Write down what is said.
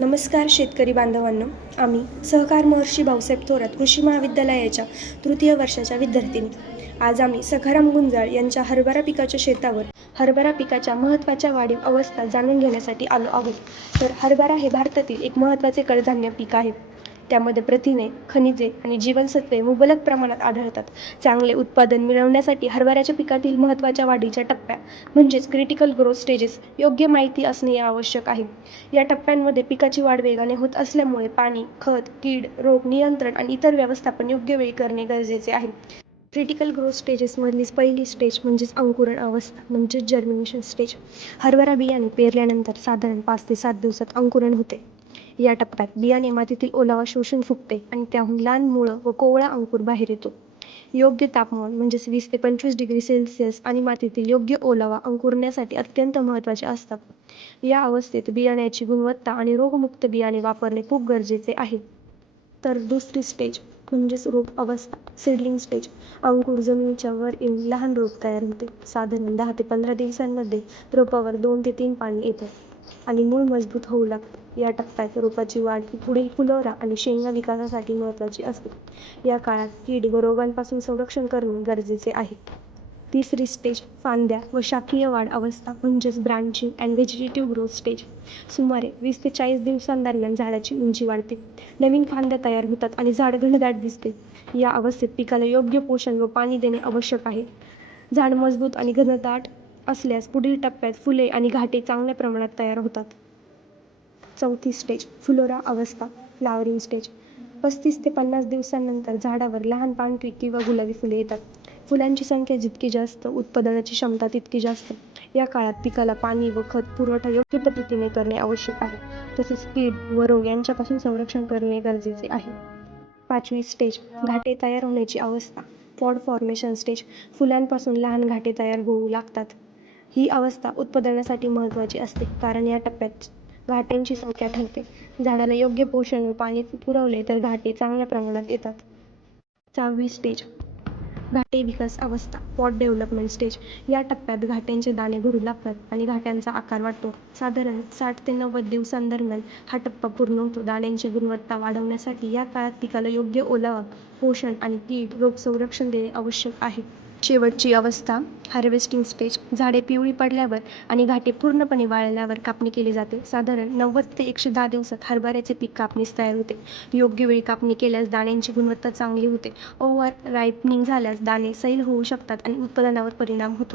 नमस्कार शेतकरी बांधवांनो, आम्ही सहकार महर्षी भाऊसाहेब थोरात कृषी महाविद्यालयाच्या तृतीय वर्षाच्या विद्यार्थिनी. आज आम्ही सखाराम गुंजाळ यांच्या हरभरा पिकाच्या शेतावर हरभरा पिकाच्या महत्त्वाच्या वाढीव अवस्था जाणून घेण्यासाठी आलो आहोत. तर हरभरा हे भारतातील एक महत्त्वाचे कडधान्य पीक आहे. त्यामध्ये प्रथिने, खनिजे आणि जीवनसत्वे मुबलक प्रमाणात आढळतात. चांगले उत्पादन मिळवण्यासाठी हरभऱ्याच्या पिकातील महत्त्वाच्या वाढीच्या टप्प्या म्हणजेच क्रिटिकल ग्रोथ स्टेजेस योग्य माहिती असणे आवश्यक आहे. या टप्प्यांमध्ये पिकाची वाढ वेगाने होत असल्यामुळे पाणी, खत, कीड, रोग नियंत्रण आणि इतर व्यवस्थापन योग्य वेळी करणे गरजेचे आहे. क्रिटिकल ग्रोथ स्टेजेसमधली पहिली स्टेज म्हणजेच अंकुरण अवस्था म्हणजेच जर्मिनेशन स्टेज. हरभरा बियाणे पेरल्यानंतर साधारण 5 ते 7 दिवसात अंकुरण होते. या टप्प्यात बियाणे मातीतील ओलावा शोषून फुगते आणि त्याहून लहान मुळं व कोवळा अंकुर बाहेर येतो. योग्य तापमान म्हणजेच 20 ते 25 डिग्री सेल्सिअस आणि मातीतील योग्य ओलावा अंकुरण्यासाठी अत्यंत महत्त्वाचे असतात. या अवस्थेत बियाण्याची गुणवत्ता आणि रोगमुक्त बियाणे वापरणे खूप गरजेचे आहे. तर दुसरी स्टेज म्हणजेच रोप अवस्था सीडलिंग स्टेज. अंकुर जमिनीच्या वर येऊन लहान रोप तयार होते. साधारण 10 ते 15 दिवसांमध्ये रोपावर 2 ते 3 पाने येतात आणि मूळ मजबूत होऊ लागते. या टप्प्यात रोपाची वाढ ही पुढील फुलोरा आणि शेंगा विकासासाठी महत्त्वाची असते. या काळात कीड व रोगांपासून संरक्षण करणे गरजेचे आहे. तिसरी स्टेज फांद्या व शाखीय वाढ अवस्था म्हणजेच branching and vegetative growth stage. सुमारे 20 ते 40 दिवसांदरम्यान झाडाची उंची वाढते. नवीन फांद्या तयार होतात आणि झाड घनदाट दिसते. या अवस्थेत पिकाला योग्य पोषण व पाणी देणे आवश्यक आहे. झाड मजबूत आणि घनदाट असल्यास पुढील टप्प्यात फुले आणि घाटे चांगल्या प्रमाणात तयार होतात. चौथी स्टेज फुलोरा अवस्था फ्लावरिंग स्टेज. 35 ते 50 दिवसांनंतर झाडावर लहान पांढरी किंवा गुलाबी फुले येतात. फुलांची संख्या जितकी जास्त, उत्पादनाची क्षमता तितकी जास्त. या काळात पिकाला पाणी व खत पुरवठा योग्य पद्धतीने करणे आवश्यक आहे. तसेच कीड व रोग यांच्यापासून संरक्षण करणे गरजेचे आहे. पाचवी स्टेज घाटे तयार होण्याची अवस्था पॉड फॉर्मेशन स्टेज. फुलांपासून लहान घाटे तयार होऊ लागतात. ही अवस्था उत्पादनासाठी महत्त्वाची असते कारण या टप्प्यात घाट्यांची संख्या ठरते. झाडाला योग्य पोषण व पाणी पुरवले तर घाटे चांगल्या प्रमाणात येतात. 6वी स्टेज घाटे विकास अवस्था पॉट डेव्हलपमेंट स्टेज. या टप्प्यात घाट्यांचे दाणे घडू लागतात आणि घाट्यांचा आकार वाढतो. साधारण 60 ते 90 दिवसांदरम्यान हा टप्पा पूर्ण होतो. दाण्यांची गुणवत्ता वाढवण्यासाठी या काळात पिकाला योग्य ओलावा, पोषण आणि कीड रोग संरक्षण देणे आवश्यक आहे. शेवटची अवस्था हार्वेस्टिंग स्टेज. झाडे पिवळी पडल्यावर आणि घाटे पूर्णपणे वाळल्यावर कापणी केली जाते. साधारण 90 ते 110 दिवसात हरभऱ्याचे पीक कापणीस तयार होते. योग्य वेळी कापणी केल्यास दाण्यांची गुणवत्ता चांगली होते. ओव्हर रायपनिंग झाल्यास दाणे सैल होऊ शकतात आणि उत्पादनावर परिणाम होतो.